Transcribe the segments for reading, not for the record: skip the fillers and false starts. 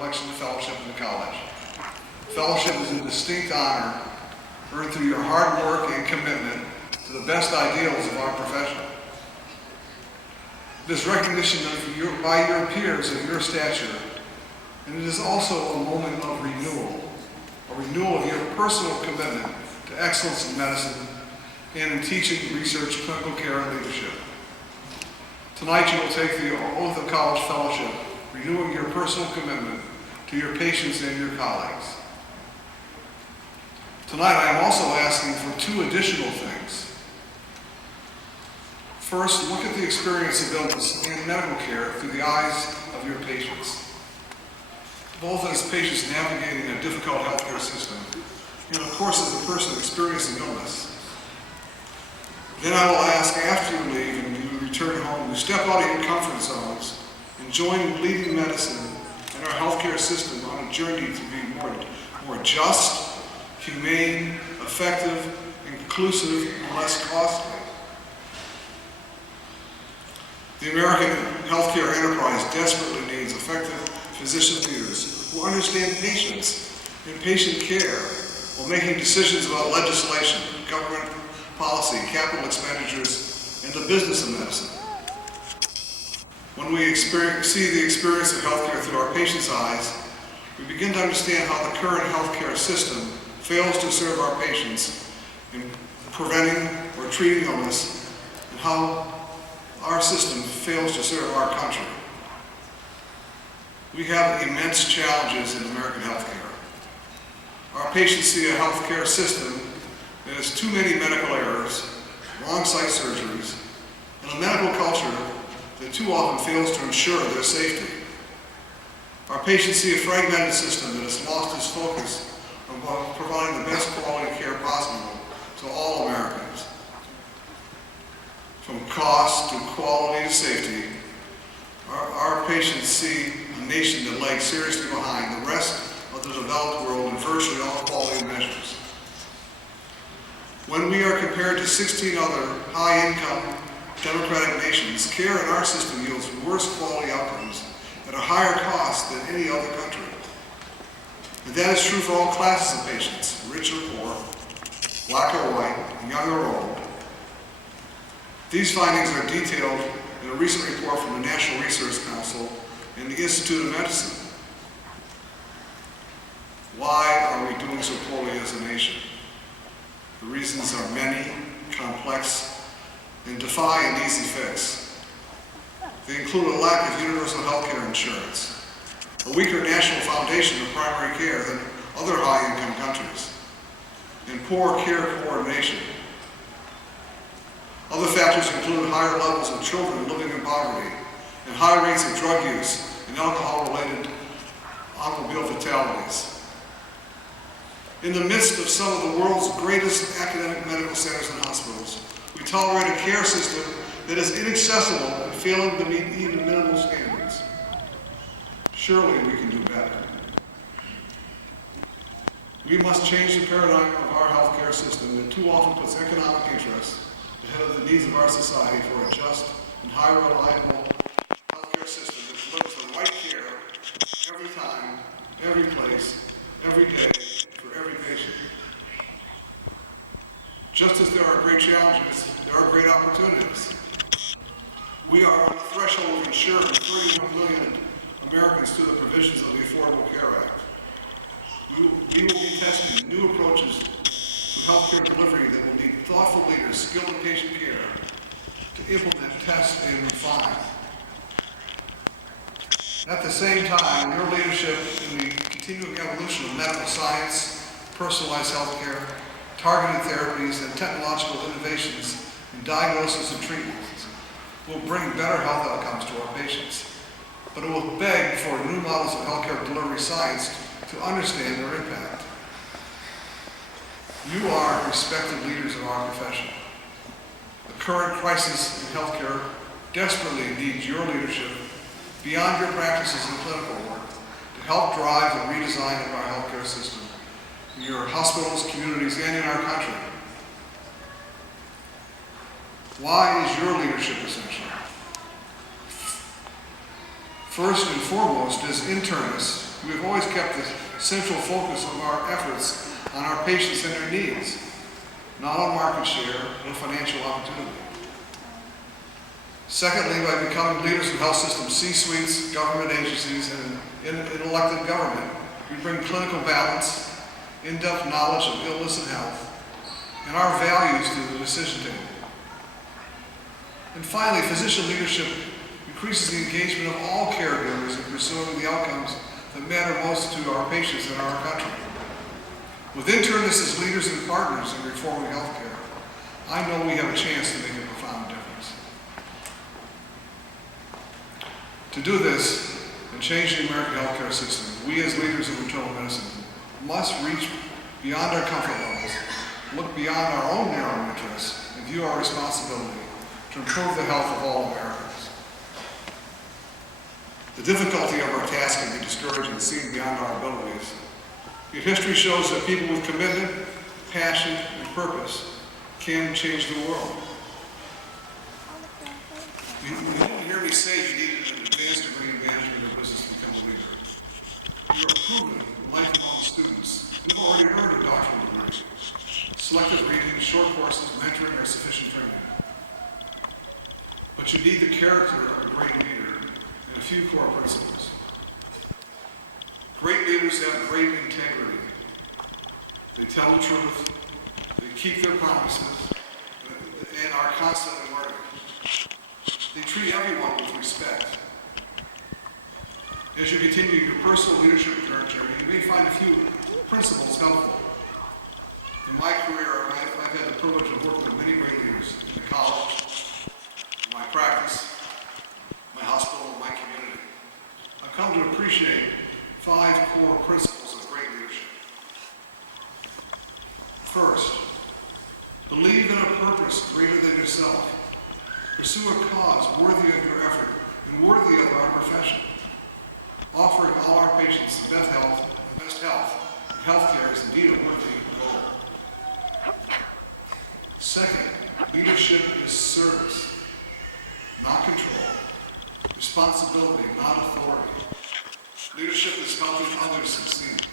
election to fellowship in the college. Fellowship is a distinct honor earned through your hard work and commitment to the best ideals of our profession. It is recognition by your peers of your stature, and it is also a moment of renewal, a renewal of your personal commitment to excellence in medicine and in teaching, research, clinical care, and leadership. Tonight you will take the oath of college fellowship, renewing your personal commitment to your patients and your colleagues. Tonight I am also asking for two additional things. First, look at the experience of illness and medical care through the eyes of your patients, both as patients navigating a difficult healthcare system, and of course as a person experiencing illness. Then I will ask, after you leave and you return home, you step out of your comfort zones and join leading medicine and our healthcare system on a journey to be more just, humane, effective, inclusive, and less costly. The American healthcare enterprise desperately needs effective physician leaders who understand patients and patient care while making decisions about legislation, government policy, capital expenditures, and the business of medicine. When we see the experience of healthcare through our patients' eyes, we begin to understand how the current healthcare system fails to serve our patients in preventing or treating illness, and how our system fails to serve our country. We have immense challenges in American healthcare. Our patients see a healthcare system that has too many medical errors, wrong site surgeries, and a medical culture that too often fails to ensure their safety. Our patients see a fragmented system that has lost its focus on providing the best quality care possible to all Americans. From cost to quality to safety, our patients see a nation that lags seriously behind the rest of the developed world in virtually all quality measures. When we are compared to 16 other high-income democratic nations, care in our system yields worse quality outcomes at a higher cost than any other country. And that is true for all classes of patients, rich or poor, black or white, young or old. These findings are detailed in a recent report from the National Research Council and the Institute of Medicine. Why are we doing so poorly as a nation? The reasons are many, complex, and defy an easy fix. They include a lack of universal health care insurance, a weaker national foundation of primary care than other high-income countries, and poor care coordination. Other factors include higher levels of children living in poverty and high rates of drug use and alcohol-related automobile fatalities. In the midst of some of the world's greatest academic medical centers and hospitals, we tolerate a care system that is inaccessible and failing to meet even minimal standards. Surely we can do better. We must change the paradigm of our healthcare system that too often puts economic interests ahead of the needs of our society for a just and high reliable healthcare system that delivers the right care every time, every place, every day, for every patient. Just as there are great challenges, there are great opportunities. We are on the threshold of ensuring 31 million Americans through the provisions of the Affordable Care Act. We will be testing new approaches to healthcare delivery that will need thoughtful leaders skilled in patient care to implement, test, and refine. At the same time, your leadership in the continuing evolution of medical science, personalized healthcare, targeted therapies, and technological innovations in diagnosis and treatments will bring better health outcomes to our patients. But it will beg for new models of healthcare delivery science to understand their impact. You are respected leaders of our profession. The current crisis in healthcare desperately needs your leadership beyond your practices in clinical work to help drive the redesign of our healthcare system in your hospitals, communities, and in our country. Why is your leadership essential? First and foremost, as internists, we have always kept the central focus of our efforts on our patients and their needs, not on market share or financial opportunity. Secondly, by becoming leaders in health system C-suites, government agencies, and in elected government, we bring clinical balance, in-depth knowledge of illness and health, and our values to the decision table. And finally, physician leadership increases the engagement of all caregivers in pursuing the outcomes that matter most to our patients and our country. With internists as leaders and partners in reforming healthcare, I know we have a chance to make a profound difference. To do this and change the American healthcare system, we as leaders of internal medicine must reach beyond our comfort levels, look beyond our own narrow interests, and view our responsibility to improve the health of all Americans. The difficulty of our task can be discouraging, seen beyond our abilities. Yet history shows that people with commitment, passion, and purpose can change the world. You didn't hear me say you needed an advanced degree in management or business to become a leader. You are proven lifelong students who have already earned a doctoral degree. Selective reading, short courses, mentoring, or sufficient training. But you need the character of a great leader and a few core principles. Great leaders have great integrity. They tell the truth, they keep their promises, and are constantly learning. They treat everyone with respect. As you continue your personal leadership journey, you may find a few principles helpful. In my career, I've had the privilege of working with many great leaders in the college, in my practice, my hospital, and my community. I've come to appreciate 5 core principles of great leadership. First, believe in a purpose greater than yourself. Pursue a cause worthy of your effort and worthy of our profession. Offering all our patients the best health, and healthcare is indeed a worthy goal. Second, leadership is service, not control. Responsibility, not authority. Leadership is helping others succeed.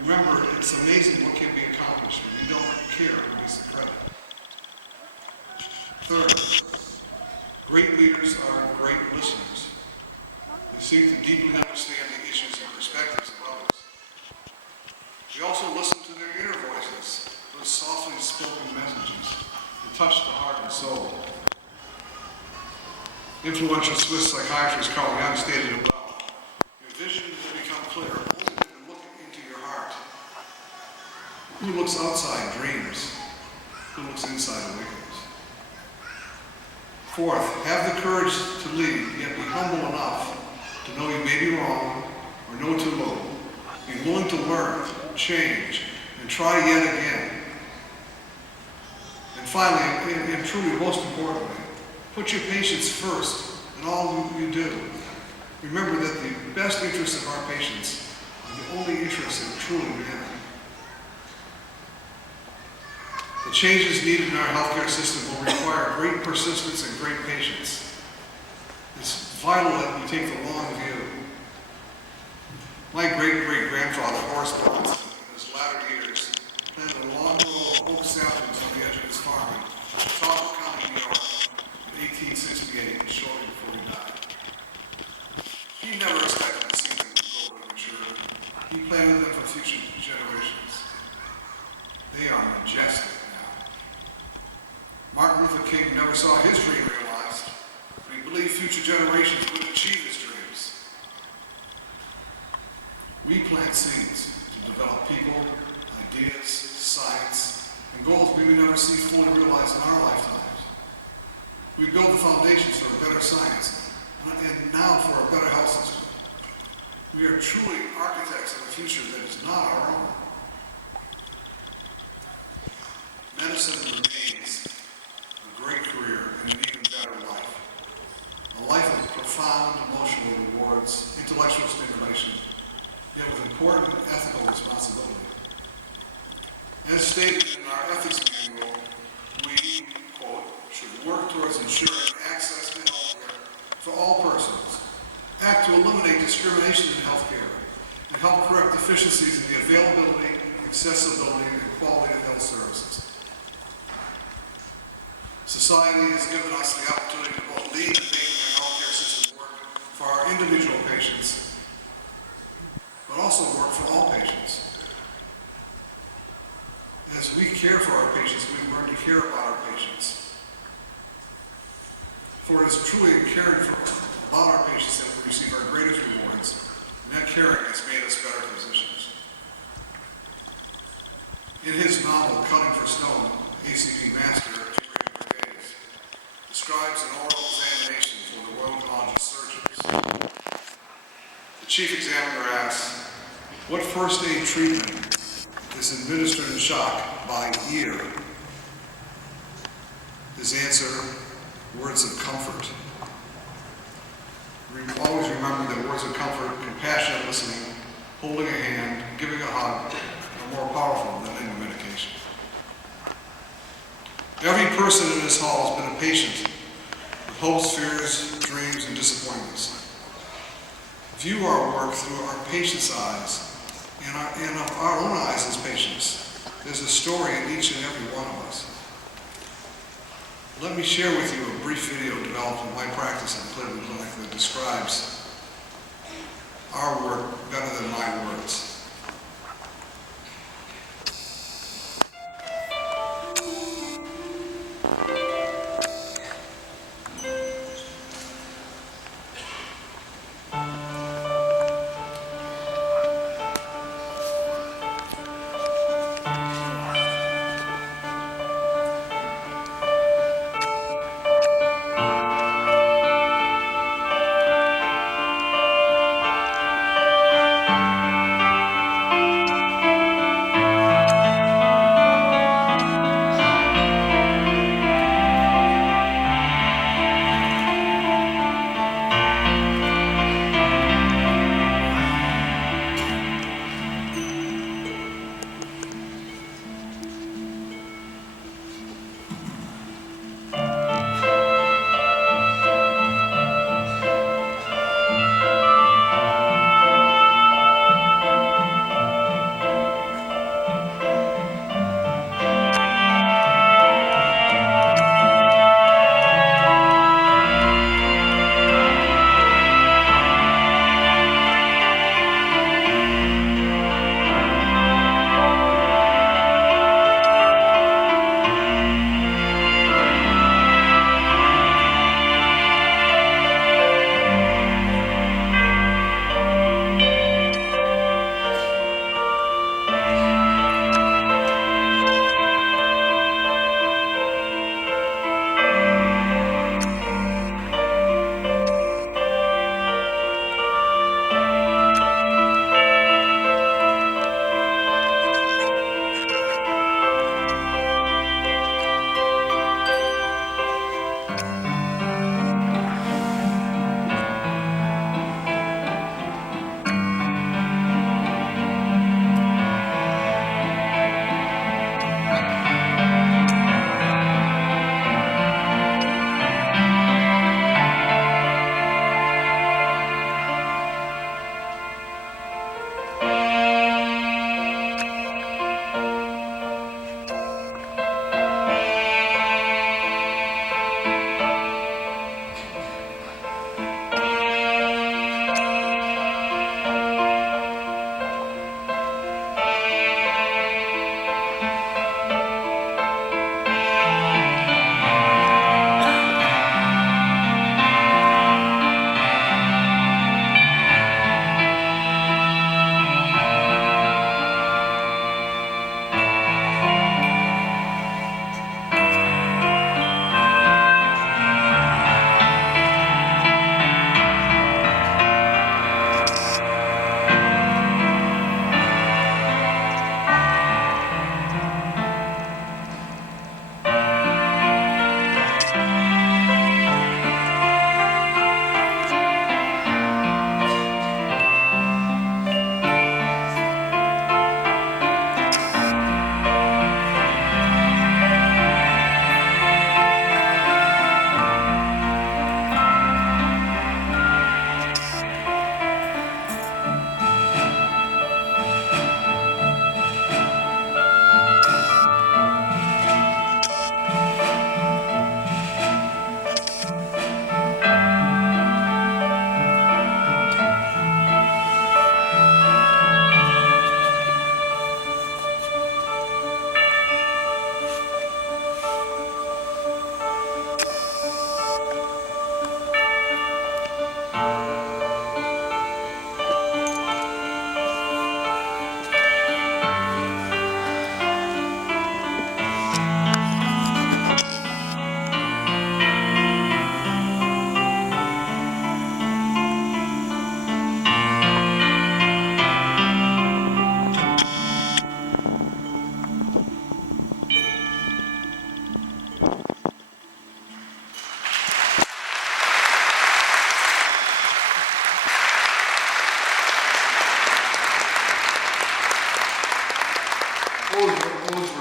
Remember, it's amazing what can be accomplished when you don't care who gets the credit. Third, great leaders are great listeners. They seek to deeply understand the issues and perspectives of others. They also listen to their inner voices, those softly spoken messages that touch the heart and soul. Influential Swiss psychiatrist Carl Jung stated it well. Your vision will become clear only when you look into your heart. Who looks outside dreams. Who looks inside awakens. Fourth, have the courage to lead, yet be humble enough to know you may be wrong or know too little. Be willing to learn, change, and try yet again. And finally, and truly most importantly, put your patients first in all you do. Remember that the best interests of our patients are the only interests that truly matter. The changes needed in our healthcare system will require great persistence and great patience. It's vital that we take the long view. My great-great-grandfather, Horace Burns, in his latter years, planted a long row of oak saplings on the edge of his farm in Talbot County, New York, in 1868, shortly before he died. He never expected to see them grow to maturity. He planted them for future generations. They are majestic now. Martin Luther King never saw his dream realized, but he believed future generations would achieve his dreams. We plant seeds to develop people, ideas, science, and goals we may never see fully realized in our lifetimes. We build the foundations for better science, and now for a better health system. We are truly architects of a future that is not our own. Medicine remains a great career and an even better life. A life of profound emotional rewards, intellectual stimulation, yet with important ethical responsibility. As stated in our ethics manual, we, quote, should work towards ensuring access to health care for all persons, act to eliminate discrimination in healthcare and help correct deficiencies in the availability, accessibility, and quality of health services. Society has given us the opportunity to both lead in making our healthcare system work for our individual patients, but also work for all patients. As we care for our patients, we learn to care about our patients. For it is truly in caring about our patients that we receive our greatest rewards, and that caring has made us better physicians. In his novel, Cutting for Stone, ACP master describes an oral examination for the Royal College of Surgeons. The chief examiner asks, what first aid treatment is administered in shock by ear? His answer, words of comfort. Always remember that words of comfort, compassionate listening, holding a hand, giving a hug are more powerful than any medication. Every person in this hall has been a patient with hopes, fears, dreams, and disappointments. View our work through our patient's eyes and our own eyes as patients. There's a story in each and every one of us. Let me share with you a brief video developed in my practice at Cleveland Clinic that describes our work better than my words.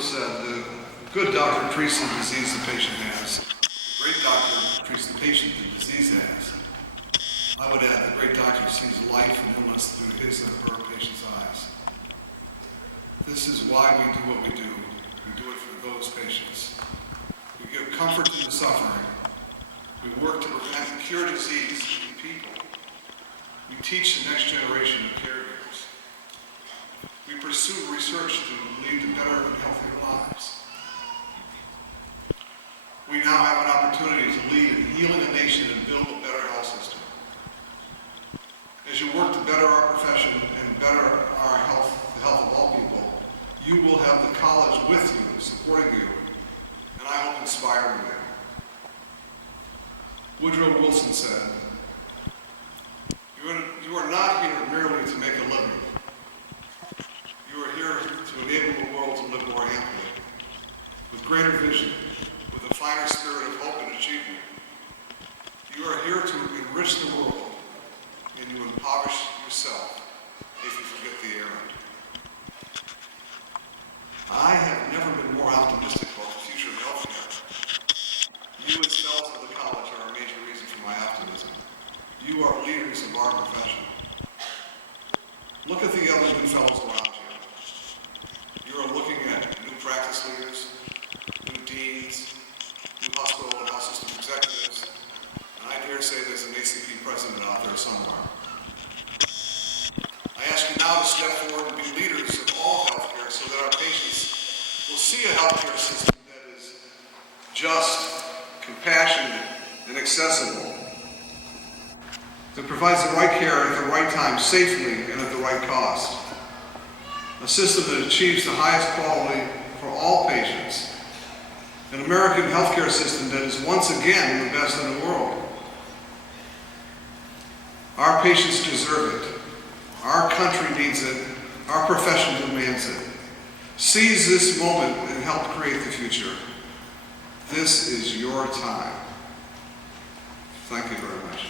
Woodrow said, the good doctor treats the disease the patient has. The great doctor treats the patient the disease has. I would add, the great doctor sees life and illness through his and her patient's eyes. This is why we do what we do. We do it for those patients. We give comfort to the suffering. We work to prevent and cure disease in people. We teach the next generation of caregivers. We pursue research to lead to better and healthier lives. We now have an opportunity to lead in healing a nation and build a better health system. As you work to better our profession and better our health, the health of all people, you will have the college with you, supporting you, and I hope inspiring you. Woodrow Wilson said, you are not here merely to make a living. You are here to enable the world to live more amply, with greater vision, with a finer spirit of hope and achievement. You are here to enrich the world, and you impoverish yourself if you forget the errand. I have never been more optimistic about the future of healthcare. You as fellows of the college are a major reason for my optimism. You are leaders of our profession. Look at the other new fellows around you. You are looking at new practice leaders, new deans, new hospital and health system executives, and I dare say there's an ACP president out there somewhere. I ask you now to step forward and be leaders of all healthcare so that our patients will see a healthcare system that is just, compassionate, and accessible, that provides the right care at the right time, safely, and at the right cost. A system that achieves the highest quality for all patients. An American healthcare system that is once again the best in the world. Our patients deserve it. Our country needs it. Our profession demands it. Seize this moment and help create the future. This is your time. Thank you very much.